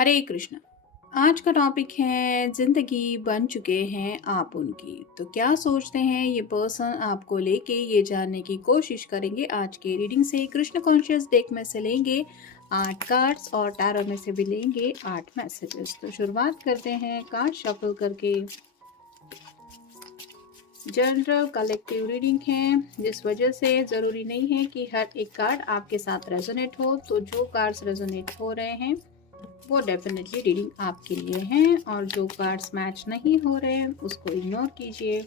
हरे कृष्ण। आज का टॉपिक है जिंदगी बन चुके हैं आप उनकी। तो क्या सोचते हैं ये पर्सन आपको लेके, ये जानने की कोशिश करेंगे आज के रीडिंग से। कृष्ण कॉन्शियस डेक में से लेंगे 8 कार्ड्स और टैरो में से भी लेंगे 8 मैसेजेस। तो शुरुआत करते हैं कार्ड शफल करके। जनरल कलेक्टिव रीडिंग है, जिस वजह से ज़रूरी नहीं है कि हर एक कार्ड आपके साथ रेजोनेट हो। तो जो कार्ड्स रेजोनेट हो रहे हैं वो डेफिनेटली रीडिंग आपके लिए हैं, और जो कार्ड्स मैच नहीं हो रहे हैं उसको इग्नोर कीजिए।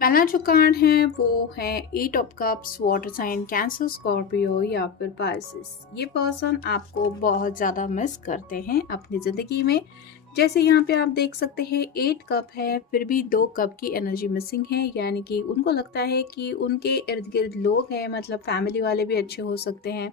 पहला जो कार्ड है वो है 8 of cups, water sign Cancer, Scorpio या फिर पाइसेस। ये पर्सन आपको बहुत ज़्यादा मिस करते हैं अपनी ज़िंदगी में। जैसे यहाँ पे आप देख सकते हैं 8 कप है, फिर भी 2 कप की एनर्जी मिसिंग है। यानी कि उनको लगता है कि उनके इर्द गिर्द लोग हैं, मतलब फैमिली वाले भी अच्छे हो सकते हैं,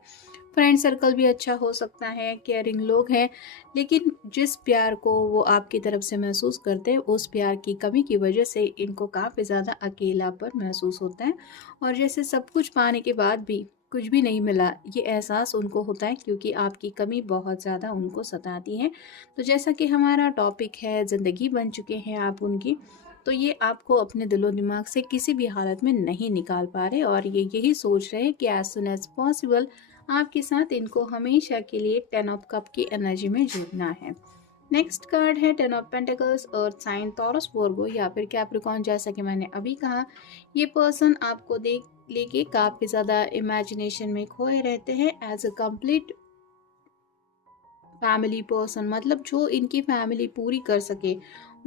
फ्रेंड सर्कल भी अच्छा हो सकता है, केयरिंग लोग हैं, लेकिन जिस प्यार को वो आपकी तरफ से महसूस करते हैं उस प्यार की कमी की वजह से इनको काफ़ी ज़्यादा अकेलापन महसूस होता है। और जैसे सब कुछ पाने के बाद भी कुछ भी नहीं मिला, ये एहसास उनको होता है, क्योंकि आपकी कमी बहुत ज़्यादा उनको सताती है। तो जैसा कि हमारा टॉपिक है ज़िंदगी बन चुके हैं आप उनकी, तो ये आपको अपने दिलो दिमाग से किसी भी हालत में नहीं निकाल पा रहे, और ये यही सोच रहे हैं कि एज सुन एज पॉसिबल आपके साथ इनको हमेशा के लिए 10 ऑफ कप की एनर्जी में जुड़ना है। नेक्स्ट कार्ड है 10 of pentacles, earth sign, Taurus, Virgo या फिर कैप्रिकॉर्न। जैसा कि मैंने अभी कहा, ये पर्सन आपको देख लेके काफ़ी ज़्यादा इमेजिनेशन में खोए रहते हैं as a complete family person, मतलब जो इनकी फैमिली पूरी कर सके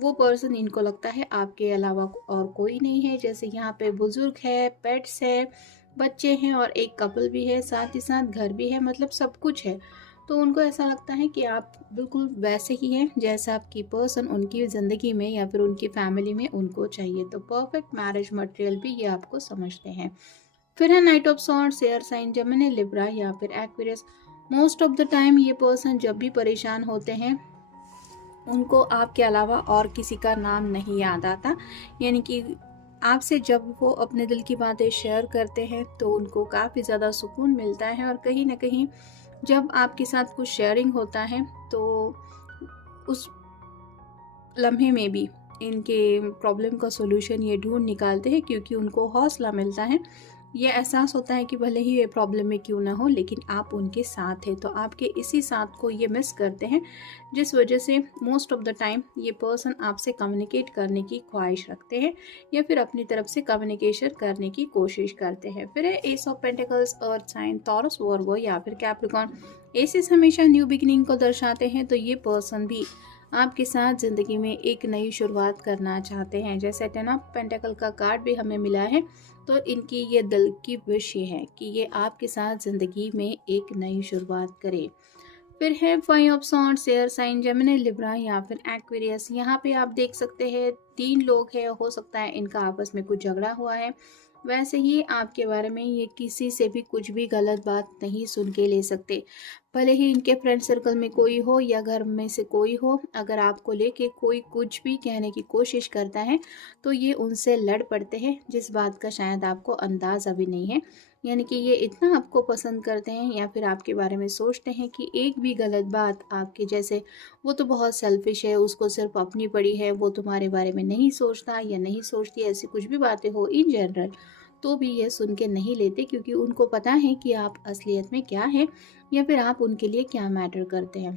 वो पर्सन इनको लगता है आपके अलावा और कोई नहीं है। जैसे यहाँ पे बुजुर्ग है, पेट्स है, बच्चे हैं और एक कपल भी है, साथ ही साथ घर भी है, मतलब सब कुछ है। तो उनको ऐसा लगता है कि आप बिल्कुल वैसे ही हैं जैसा आपकी पर्सन उनकी ज़िंदगी में या फिर उनकी फैमिली में उनको चाहिए। तो परफेक्ट मैरिज मटेरियल भी ये आपको समझते हैं। फिर है knight of swords, air sign, Gemini, Libra या फिर Aquarius. Most of the time ये पर्सन जब भी परेशान होते हैं उनको आपके अलावा और किसी का नाम नहीं याद आता। यानी कि आपसे जब वो अपने दिल की बातें शेयर करते हैं तो उनको काफ़ी ज़्यादा सुकून मिलता है, और कहीं ना कहीं जब आपके साथ कुछ शेयरिंग होता है तो उस लम्हे में भी इनके प्रॉब्लम का सॉल्यूशन ये ढूंढ निकालते हैं, क्योंकि उनको हौसला मिलता है। ये एहसास होता है कि भले ही ये प्रॉब्लम में क्यों ना हो, लेकिन आप उनके साथ हैं। तो आपके इसी साथ को ये मिस करते हैं, जिस वजह से मोस्ट ऑफ द टाइम ये पर्सन आपसे कम्युनिकेट करने की ख्वाहिश रखते हैं या फिर अपनी तरफ से कम्युनिकेशन करने की कोशिश करते हैं। फिर है ace of pentacles, earth sign, Taurus, Virgo या फिर कैप्रिकॉर्न। एसेस हमेशा न्यू बिगिनिंग को दर्शाते हैं, तो ये पर्सन भी आपके साथ ज़िंदगी में एक नई शुरुआत करना चाहते हैं। जैसे 10 ऑफ पेंटिकल का कार्ड भी हमें मिला है, तो इनकी ये दिल की विश ये है कि ये आपके साथ ज़िंदगी में एक नई शुरुआत करें। फिर है 5 of swords, air sign, Gemini, Libra या फिर एक्वेरियस। यहाँ पे आप देख सकते हैं 3 लोग हैं, हो सकता है इनका आपस में कुछ झगड़ा हुआ है। वैसे ही आपके बारे में ये किसी से भी कुछ भी गलत बात नहीं सुन के ले सकते, भले ही इनके फ्रेंड सर्कल में कोई हो या घर में से कोई हो। अगर आपको लेके कोई कुछ भी कहने की कोशिश करता है तो ये उनसे लड़ पड़ते हैं, जिस बात का शायद आपको अंदाज अभी नहीं है। यानी कि ये इतना आपको पसंद करते हैं या फिर आपके बारे में सोचते हैं कि एक भी गलत बात आपके जैसे, वो तो बहुत सेल्फिश है, उसको सिर्फ अपनी पड़ी है, वो तुम्हारे बारे में नहीं सोचता या नहीं सोचती, ऐसी कुछ भी बातें हो इन जनरल, तो भी ये सुन के नहीं लेते, क्योंकि उनको पता है कि आप असलियत में क्या है या फिर आप उनके लिए क्या मैटर करते हैं।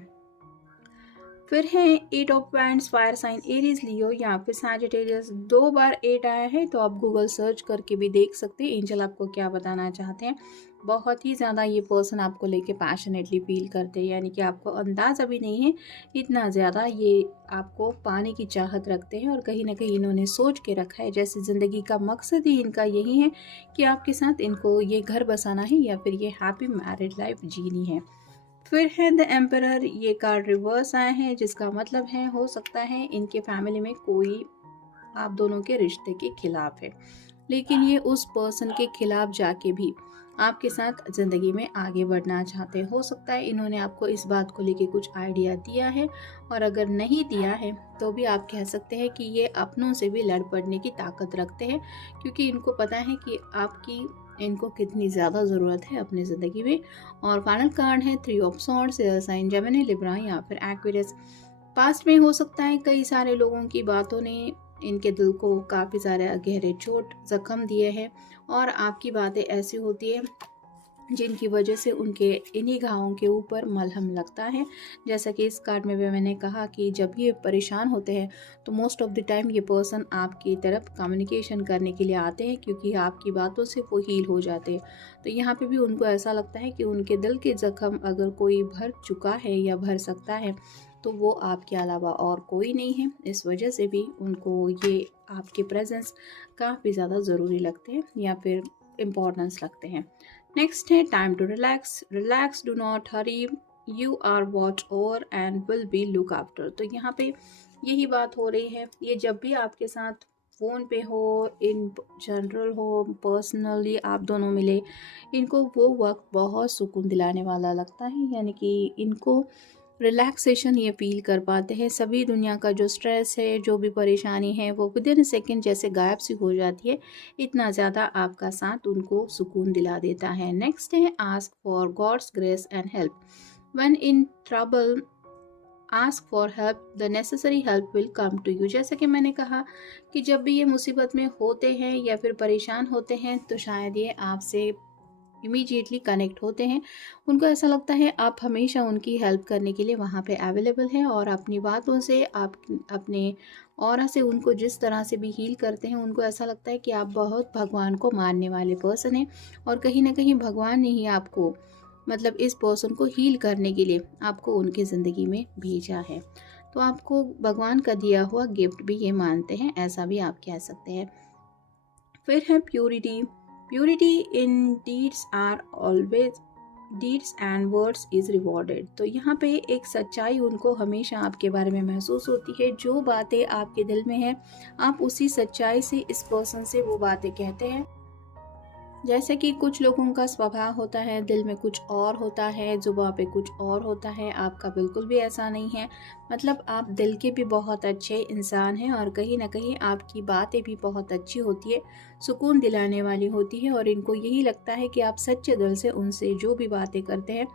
फिर है 8 of wands, fire sign Aries, Leo या फिर सैजिटेरियस। 2 बार 8 आया है तो आप गूगल सर्च करके भी देख सकते हैं एंजल आपको क्या बताना चाहते हैं। बहुत ही ज़्यादा ये पर्सन आपको लेके पैशनेटली फील करते हैं, यानी कि आपको अंदाज़ा भी नहीं है इतना ज़्यादा ये आपको पाने की चाहत रखते हैं। और कहीं ना कहीं इन्होंने सोच के रखा है जैसे ज़िंदगी का मकसद ही इनका यही है कि आपके साथ इनको ये घर बसाना है या फिर ये हैप्पी मैरिड लाइफ जीनी है। फिर है द एम्परर, ये कार्ड रिवर्स आया है जिसका मतलब है हो सकता है इनके फैमिली में कोई आप दोनों के रिश्ते के खिलाफ है, लेकिन ये उस पर्सन के खिलाफ जाके भी आपके साथ ज़िंदगी में आगे बढ़ना चाहते हैं। हो सकता है इन्होंने आपको इस बात को लेके कुछ आइडिया दिया है, और अगर नहीं दिया है तो भी आप कह सकते हैं कि ये अपनों से भी लड़ पड़ने की ताकत रखते हैं, क्योंकि इनको पता है कि आपकी इनको कितनी ज़्यादा ज़रूरत है अपनी ज़िंदगी में। और फाइनल कार्ड है 3 of swords, sign Gemini, Libra या फिर एक्वेरियस। पास्ट में हो सकता है कई सारे लोगों की बातों ने इनके दिल को काफ़ी सारे गहरे चोट जख्म दिए हैं, और आपकी बातें ऐसी होती है जिनकी वजह से उनके इन्हीं घावों के ऊपर मलहम लगता है। जैसा कि इस कार्ड में भी मैंने कहा कि जब ये परेशान होते हैं तो मोस्ट ऑफ द टाइम ये पर्सन आपकी तरफ कम्युनिकेशन करने के लिए आते हैं, क्योंकि आपकी बातों से वो हील हो जाते हैं। तो यहाँ पे भी उनको ऐसा लगता है कि उनके दिल के ज़ख्म अगर कोई भर चुका है या भर सकता है तो वो आपके अलावा और कोई नहीं है। इस वजह से भी उनको ये आपके प्रेजेंस काफ़ी ज़्यादा ज़रूरी लगते हैं या फिर इम्पोर्टेंस लगते हैं। नेक्स्ट है time to relax, relax, do not hurry, you are watch over and will be look after. तो यहाँ पे यही बात हो रही है, ये जब भी आपके साथ फ़ोन पे हो, इन जनरल हो, पर्सनली आप दोनों मिले, इनको वो वक्त बहुत सुकून दिलाने वाला लगता है। यानी कि इनको रिलैक्सेशन ये फील कर पाते हैं। सभी दुनिया का जो स्ट्रेस है, जो भी परेशानी है, वो विद इन सेकेंड जैसे गायब सी हो जाती है। इतना ज़्यादा आपका साथ उनको सुकून दिला देता है। नेक्स्ट है ask for God's grace and help, when in trouble ask for help, the necessary help will come to you. जैसे कि मैंने कहा कि जब भी ये मुसीबत में होते हैं या फिर परेशान होते हैं तो शायद ये आपसे इमीडिएटली कनेक्ट होते हैं। उनको ऐसा लगता है आप हमेशा उनकी हेल्प करने के लिए वहाँ पे अवेलेबल हैं, और अपनी बातों से आप अपने ऑरा से उनको जिस तरह से भी हील करते हैं, उनको ऐसा लगता है कि आप बहुत भगवान को मानने वाले पर्सन हैं, और कहीं ना कहीं भगवान ने ही आपको मतलब इस पर्सन को हील करने के लिए आपको उनकी ज़िंदगी में भेजा है। तो आपको भगवान का दिया हुआ गिफ्ट भी ये मानते हैं, ऐसा भी आप कह सकते हैं। फिर है purity, purity in deeds are always deeds and words is rewarded. तो यहाँ पे एक सच्चाई उनको हमेशा आपके बारे में महसूस होती है। जो बातें आपके दिल में है, आप उसी सच्चाई से इस पर्सन से वो बातें कहते हैं। जैसे कि कुछ लोगों का स्वभाव होता है, दिल में कुछ और होता है, जुबान पे कुछ और होता है। आपका बिल्कुल भी ऐसा नहीं है। मतलब आप दिल के भी बहुत अच्छे इंसान हैं, और कहीं ना कहीं आपकी बातें भी बहुत अच्छी होती है, सुकून दिलाने वाली होती है। और इनको यही लगता है कि आप सच्चे दिल से उनसे जो भी बातें करते हैं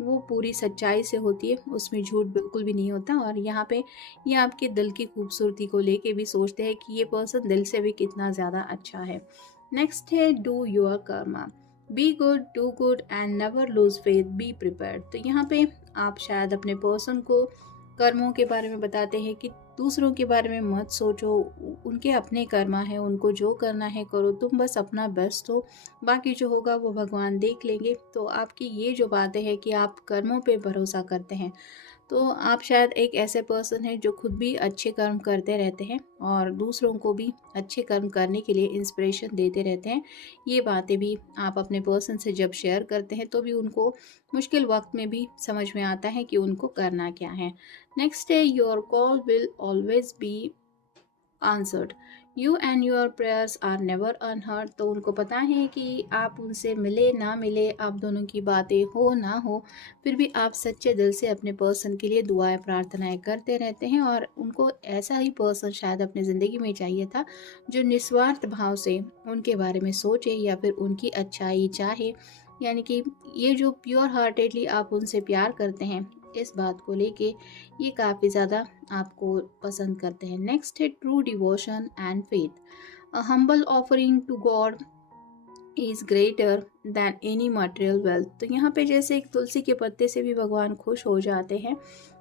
वो पूरी सच्चाई से होती है, उसमें झूठ बिल्कुल भी नहीं होता। और यहाँ पे ये आपके दिल की खूबसूरती को लेके भी सोचते हैं कि ये पर्सन दिल से भी कितना ज़्यादा अच्छा है। नेक्स्ट है do your Karma, be good, do good and never lose faith, be prepared. तो यहाँ पे आप शायद अपने पर्सन को कर्मों के बारे में बताते हैं कि दूसरों के बारे में मत सोचो, उनके अपने कर्मा है, उनको जो करना है करो, तुम बस अपना बेस्ट हो, बाकी जो होगा वो भगवान देख लेंगे। तो आपकी ये जो बातें हैं कि आप कर्मों पे भरोसा करते हैं, तो आप शायद एक ऐसे पर्सन हैं जो खुद भी अच्छे कर्म करते रहते हैं और दूसरों को भी अच्छे कर्म करने के लिए इंस्पिरेशन देते रहते हैं। ये बातें भी आप अपने पर्सन से जब शेयर करते हैं तो भी उनको मुश्किल वक्त में भी समझ में आता है कि उनको करना क्या है। नेक्स्ट है your call will always be answered, you and your prayers are never unheard. तो उनको पता है कि आप उनसे मिले ना मिले, आप दोनों की बातें हो ना हो, फिर भी आप सच्चे दिल से अपने पर्सन के लिए दुआएं प्रार्थनाएं करते रहते हैं। और उनको ऐसा ही पर्सन शायद अपनी ज़िंदगी में चाहिए था जो निस्वार्थ भाव से उनके बारे में सोचे या फिर उनकी अच्छाई चाहे। यानी कि ये जो प्योर हार्टेडली आप उनसे प्यार करते हैं, इस बात को लेके ये काफ़ी ज़्यादा आपको पसंद करते हैं। नेक्स्ट है true devotion and faith, a humble offering to God is greater than any material wealth. तो यहाँ पे जैसे एक तुलसी के पत्ते से भी भगवान खुश हो जाते हैं,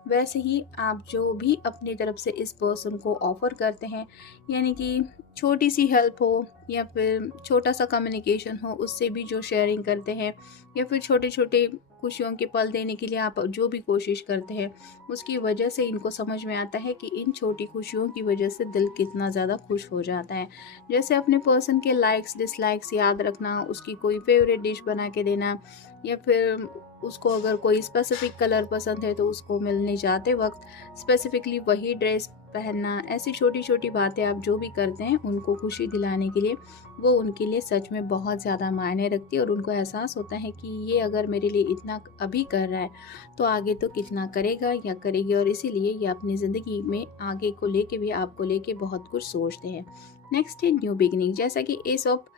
वैसे ही आप जो भी अपनी तरफ से इस पर्सन को ऑफ़र करते हैं, यानी कि छोटी सी हेल्प हो या फिर छोटा सा कम्युनिकेशन हो, उससे भी जो शेयरिंग करते हैं, या फिर छोटे छोटे खुशियों के पल देने के लिए आप जो भी कोशिश करते हैं, उसकी वजह से इनको समझ में आता है कि इन छोटी खुशियों की वजह से दिल कितना ज़्यादा खुश हो जाता है। जैसे अपने पर्सन के लाइक्स डिसलाइक्स याद रखना, उसकी कोई फेवरेट डिश बना के देना, या फिर उसको अगर कोई स्पेसिफिक कलर पसंद है तो उसको मिलने जाते वक्त स्पेसिफिकली वही ड्रेस पहनना, ऐसी छोटी छोटी बातें आप जो भी करते हैं उनको खुशी दिलाने के लिए, वो उनके लिए सच में बहुत ज़्यादा मायने रखती है। और उनको एहसास होता है कि ये अगर मेरे लिए इतना अभी कर रहा है तो आगे तो कितना करेगा या करेगी, और इसीलिए ये अपनी ज़िंदगी में आगे को लेके भी आपको लेके बहुत कुछ सोचते हैं। नेक्स्ट है न्यू बिगिनिंग। जैसा कि एस ऑफ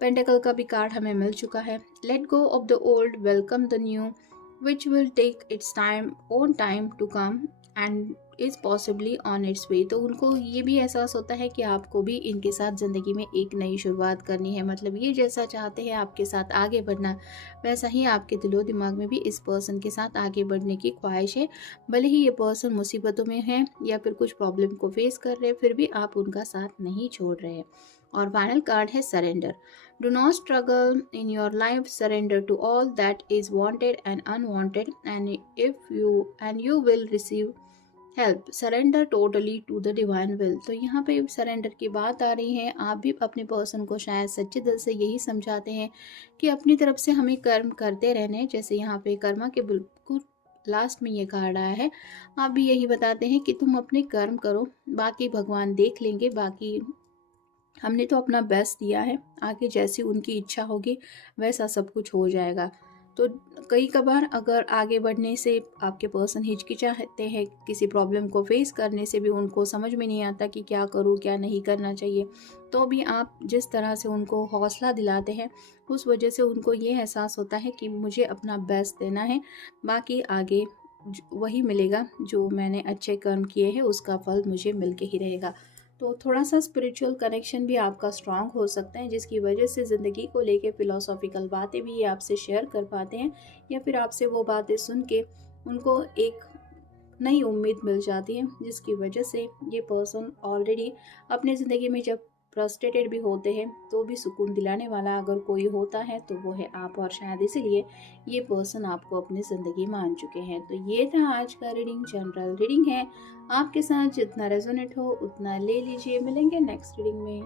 पेंटाकल का भी कार्ड हमें मिल चुका है। Let go of the old, welcome the new, which will take its time own time to come and is possibly on its way. तो उनको ये भी एहसास होता है कि आपको भी इनके साथ ज़िंदगी में एक नई शुरुआत करनी है। मतलब ये जैसा चाहते हैं आपके साथ आगे बढ़ना, वैसा ही आपके दिलो दिमाग में भी इस पर्सन के साथ आगे बढ़ने की ख्वाहिश है। भले ही ये पर्सन मुसीबतों में है या फिर कुछ प्रॉब्लम को फेस कर रहे हैं, फिर भी आप उनका साथ नहीं छोड़ रहे हैं। और फाइनल कार्ड है surrender. Do not struggle in your life. Surrender to all that is wanted and unwanted, and you will receive help. Surrender totally to the divine will. तो यहाँ पे सरेंडर की बात आ रही है। आप भी अपने पर्सन को शायद सच्चे दिल से यही समझाते हैं कि अपनी तरफ से हमें कर्म करते रहने हैं। जैसे यहाँ पे कर्मा के बिल्कुल लास्ट में ये कार्ड आया है। आप भी यही बताते हैं कि तुम अपने कर्म करो, बाकी भगवान देख लेंगे, बाकी हमने तो अपना बेस्ट दिया है, आगे जैसी उनकी इच्छा होगी वैसा सब कुछ हो जाएगा। तो कई कबार अगर आगे बढ़ने से आपके पर्सन हिचकिचाते हैं, किसी प्रॉब्लम को फेस करने से भी उनको समझ में नहीं आता कि क्या करूँ क्या नहीं करना चाहिए, तो भी आप जिस तरह से उनको हौसला दिलाते हैं, उस वजह से उनको ये एहसास होता है कि मुझे अपना बेस्ट देना है, बाकी आगे वही मिलेगा जो मैंने अच्छे कर्म किए हैं, उसका फल मुझे मिल के ही रहेगा। तो थोड़ा सा स्पिरिचुअल कनेक्शन भी आपका स्ट्रांग हो सकता है, जिसकी वजह से ज़िंदगी को लेके फ़िलोसॉफिकल बातें भी ये आपसे शेयर कर पाते हैं, या फिर आपसे वो बातें सुन के उनको एक नई उम्मीद मिल जाती है, जिसकी वजह से ये पर्सन ऑलरेडी अपनी ज़िंदगी में जब फ्रस्ट्रेटेड भी होते हैं तो भी सुकून दिलाने वाला अगर कोई होता है तो वो है आप, और शायद इसीलिए ये पर्सन आपको अपनी ज़िंदगी मान चुके हैं। तो ये था आज का रीडिंग, जनरल रीडिंग है, आपके साथ जितना रेजोनेट हो उतना ले लीजिए। मिलेंगे नेक्स्ट रीडिंग में।